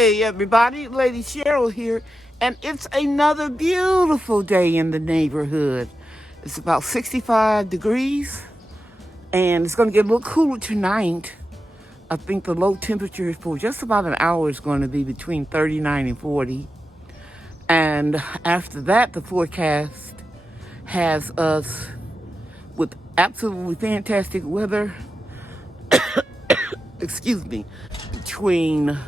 Hey everybody, Lady Cheryl here, and it's another beautiful day in the neighborhood. It's about 65 degrees, and it's going to get a little cooler tonight. I think the low temperature for just about an hour is going to be between 39 and 40. And after that, the forecast has us with absolutely fantastic weather, excuse me, between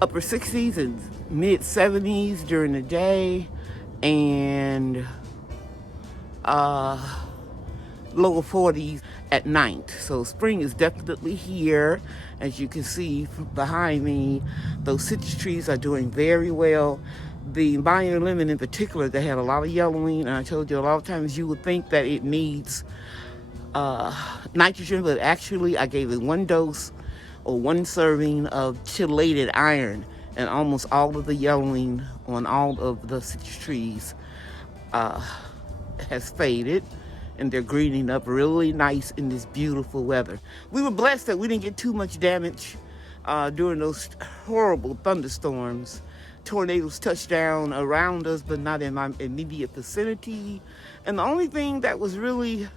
upper 60s and mid 70s during the day, and lower 40s at night. So spring is definitely here. As you can see behind me, those citrus trees are doing very well. The Meyer lemon in particular, they had a lot of yellowing, and I told you a lot of times you would think that it needs nitrogen, but actually I gave it one dose or one serving of chelated iron, and almost all of the yellowing on all of the citrus trees has faded, and they're greening up really nice in this beautiful weather. We were blessed that we didn't get too much damage during those horrible thunderstorms. Tornadoes touched down around us, but not in my immediate vicinity. And the only thing that was really,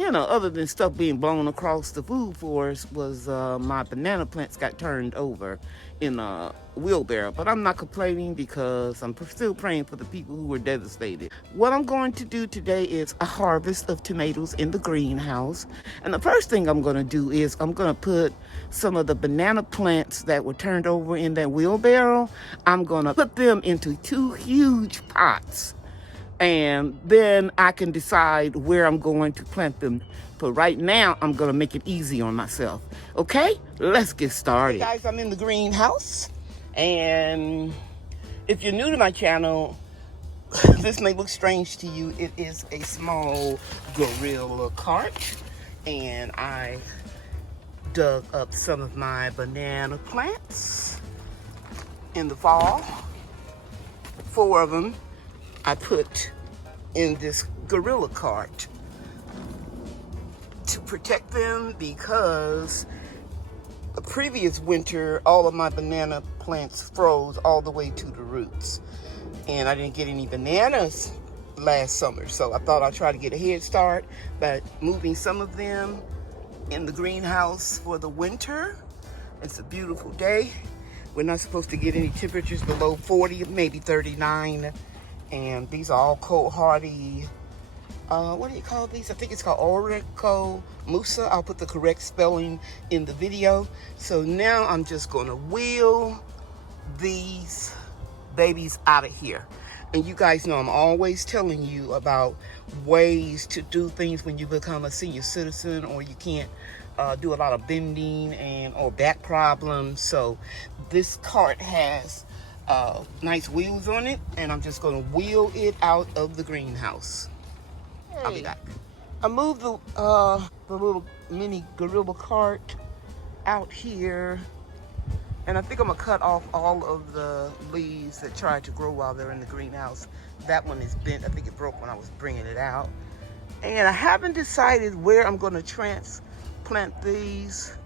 other than stuff being blown across the food forest, was my banana plants got turned over in a wheelbarrow. But I'm not complaining because I'm still praying for the people who were devastated. What I'm going to do today is a harvest of tomatoes in the greenhouse. And the first thing I'm going to do is I'm going to put some of the banana plants that were turned over in that wheelbarrow, I'm going to put them into 2 huge pots. And then I can decide where I'm going to plant them. But right now, I'm going to make it easy on myself. Okay, let's get started. Hey guys, I'm in the greenhouse. And if you're new to my channel, this may look strange to you. It is a small gorilla cart. And I dug up some of my banana plants in the fall. 4 of them I put in this gorilla cart to protect them, because the previous winter all of my banana plants froze all the way to the roots, and I didn't get any bananas last summer. So I thought I'd try to get a head start by moving some of them in the greenhouse for the winter. It's a beautiful day. We're not supposed to get any temperatures below 40, maybe 39. And these are all cold hardy, what do you call these? I think it's called Orico Musa. I'll put the correct spelling in the video. So now I'm just going to wheel these babies out of here. And you guys know I'm always telling you about ways to do things when you become a senior citizen, or you can't do a lot of bending or back problems. So this cart has nice wheels on it, and I'm just going to wheel it out of the greenhouse. Hey, I'll be back. I moved the little mini gorilla cart out here, and I think I'm gonna cut off all of the leaves that tried to grow while they're in the greenhouse. That one is bent. I think it broke when I was bringing it out. And I haven't decided where I'm going to transplant these.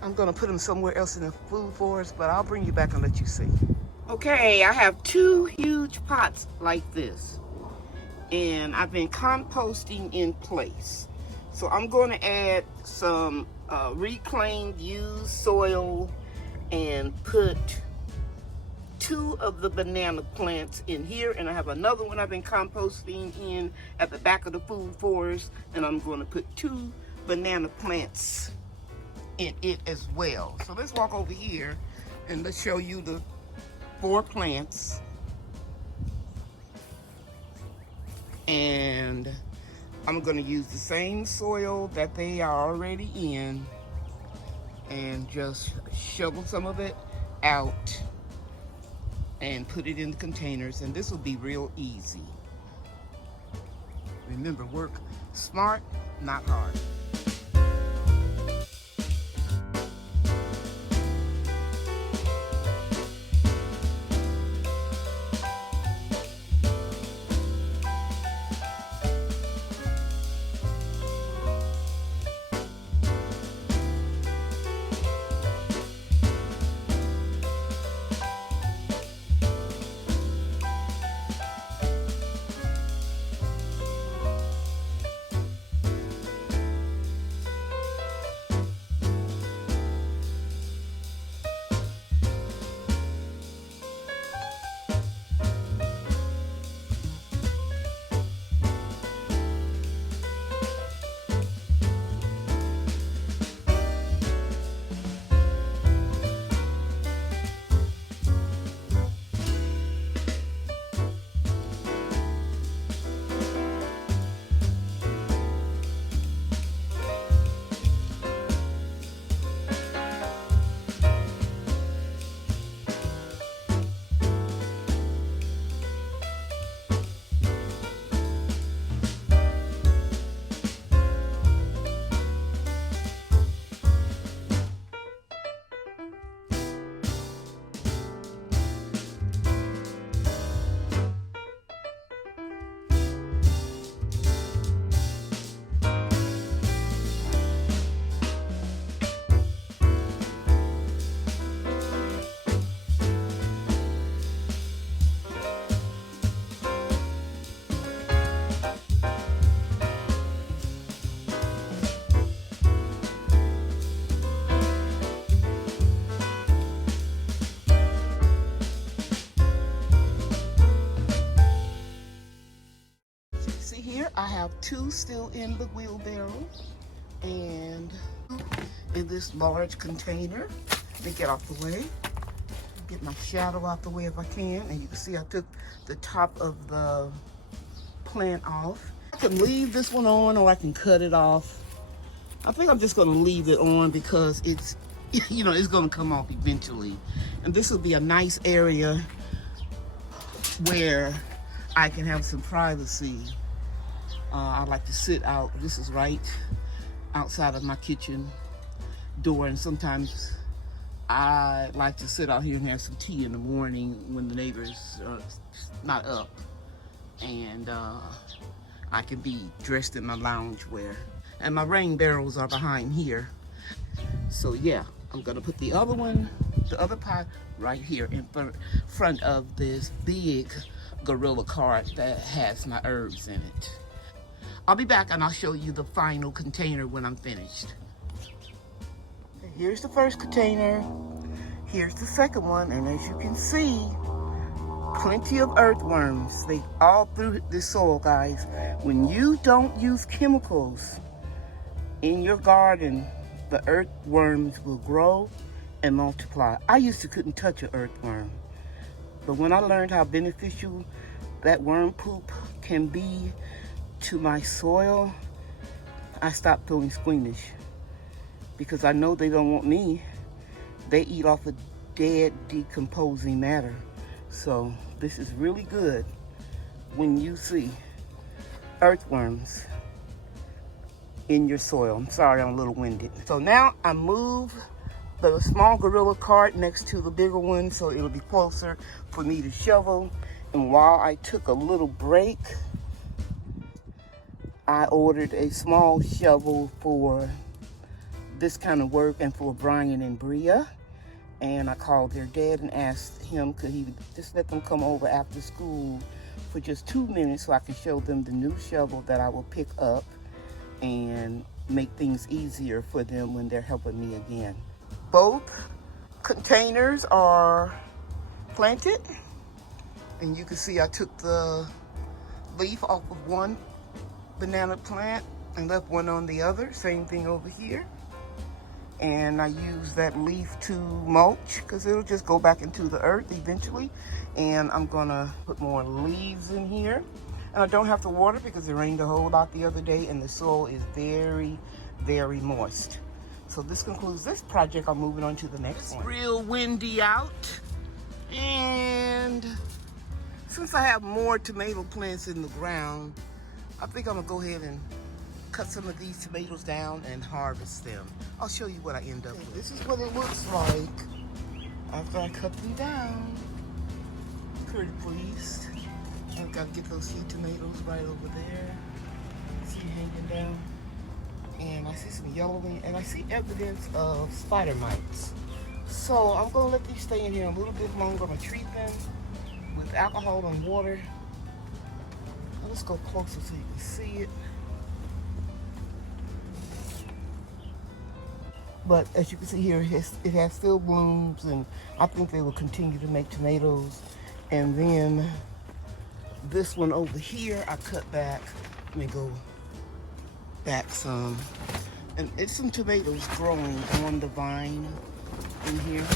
I'm going to put them somewhere else in the food forest, but I'll bring you back and let you see. Okay, I have 2 huge pots like this, and I've been composting in place. So I'm going to add some reclaimed used soil and put 2 of the banana plants in here, and I have another one I've been composting in at the back of the food forest, and I'm going to put 2 banana plants in it as well. So let's walk over here and let's show you the 4 plants. And I'm going to use the same soil that they are already in and just shovel some of it out and put it in the containers, and this will be real easy. Remember, work smart, not hard. I have 2 still in the wheelbarrow, and in this large container. Let me get off the way. Get my shadow out the way if I can. And you can see I took the top of the plant off. I can leave this one on or I can cut it off. I think I'm just gonna leave it on because it's, you know, it's gonna come off eventually. And this will be a nice area where I can have some privacy. I like to sit out. This is right outside of my kitchen door, and sometimes I like to sit out here and have some tea in the morning when the neighbors are not up, and I can be dressed in my loungewear. And my rain barrels are behind here. So yeah, I'm gonna put the other one, the other pot right here in front of this big gorilla cart that has my herbs in it. I'll be back and I'll show you the final container when I'm finished. Here's the first container. Here's the second one, and as you can see, plenty of earthworms. They all through this soil, guys. When you don't use chemicals in your garden, the earthworms will grow and multiply. I used to couldn't touch an earthworm, but when I learned how beneficial that worm poop can be to my soil, I stopped feeling squeamish, because I know they don't want me. They eat off of dead, decomposing matter. So this is really good when you see earthworms in your soil. I'm sorry, I'm a little winded. So now I move the small gorilla cart next to the bigger one so it'll be closer for me to shovel. And while I took a little break, I ordered a small shovel for this kind of work and for Brian and Bria. And I called their dad and asked him could he just let them come over after school for just 2 minutes so I can show them the new shovel that I will pick up and make things easier for them when they're helping me again. Both containers are planted, and you can see I took the leaf off of one banana plant and left one on the other. Same thing over here. And I use that leaf to mulch because it'll just go back into the earth eventually. And I'm gonna put more leaves in here. And I don't have to water because it rained a whole lot the other day and the soil is very, very moist. So this concludes this project. I'm moving on to the next one. It's real windy out. And since I have more tomato plants in the ground, I think I'm gonna go ahead and cut some of these tomatoes down and harvest them. I'll show you what I end up with. This is what it looks like after I cut them down. Pretty pleased. I've got to get those few tomatoes right over there. See hanging down. And I see some yellowing, and I see evidence of spider mites. So I'm gonna let these stay in here a little bit longer. I'm gonna treat them with alcohol and water. Let's go closer so you can see it. But as you can see here, it has still blooms, and I think they will continue to make tomatoes. And then this one over here, I cut back. Let me go back some. And it's some tomatoes growing on the vine in here.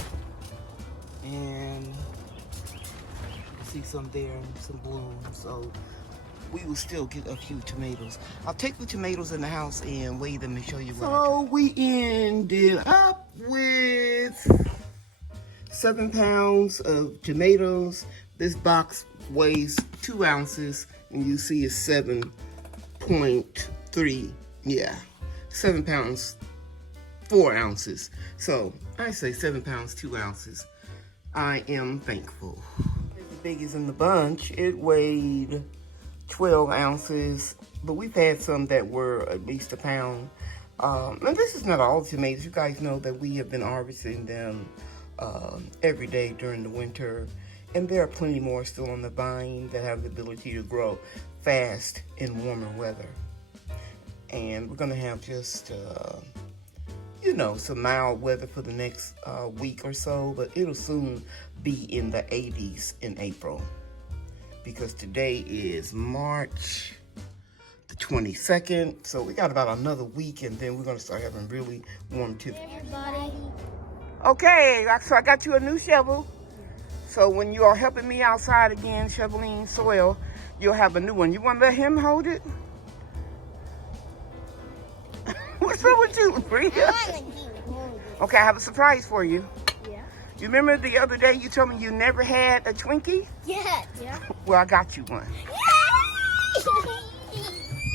And you see some there and some blooms. So we will still get a few tomatoes. I'll take the tomatoes in the house and weigh them and show you what. So we ended up with 7 pounds of tomatoes. This box weighs 2 ounces, and you see it's 7.3. Yeah, 7 pounds, 4 ounces. So I say 7 pounds, 2 ounces. I am thankful. The biggest in the bunch, it weighed 12 ounces, but we've had some that were at least a pound. And this is not all tomatoes. You guys know that we have been harvesting them every day during the winter, and there are plenty more still on the vine that have the ability to grow fast in warmer weather. And we're gonna have just you know, some mild weather for the next week or so, but it'll soon be in the 80s in April, because today is March the 22nd. So we got about another week, and then we're going to start having really warm temperatures. Okay, so I got you a new shovel. So when you are helping me outside again, shoveling soil, you'll have a new one. You want to let him hold it? What's wrong with you, Bria? Okay, I have a surprise for you. Yeah. You remember the other day you told me you never had a Twinkie? Yeah. Well, I got you one.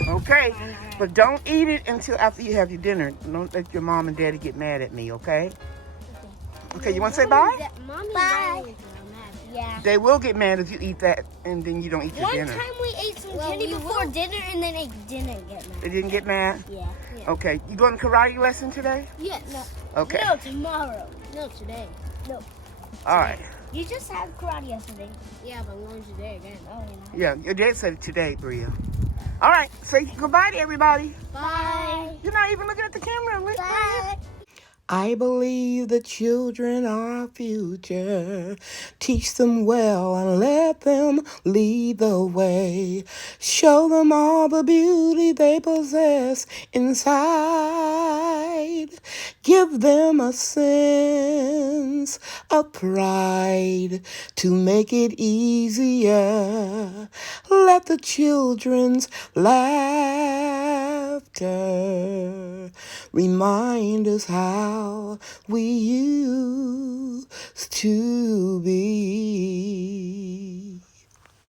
Okay, but don't eat it until after you have your dinner. Don't let your mom and daddy get mad at me, okay? Okay, you want to say bye? Bye. Yeah. They will get mad if you eat that and then you don't eat your One dinner. time we ate some candy before dinner and then they didn't get mad. They didn't get mad? Yeah. Okay, you going to karate lesson today? Yeah. No. Okay. No, tomorrow. No, today. No. All right. You just had karate yesterday. Yeah, but I'm going today again. Oh, Yeah, your dad said it today, Bria. All right, say goodbye to everybody. Bye. You're not even looking at the camera. Bye. I believe the children are our future. Teach them well and let them lead the way. Show them all the beauty they possess inside. Give them a sense of pride to make it easier. Let the children's laughter remind us how we used to be.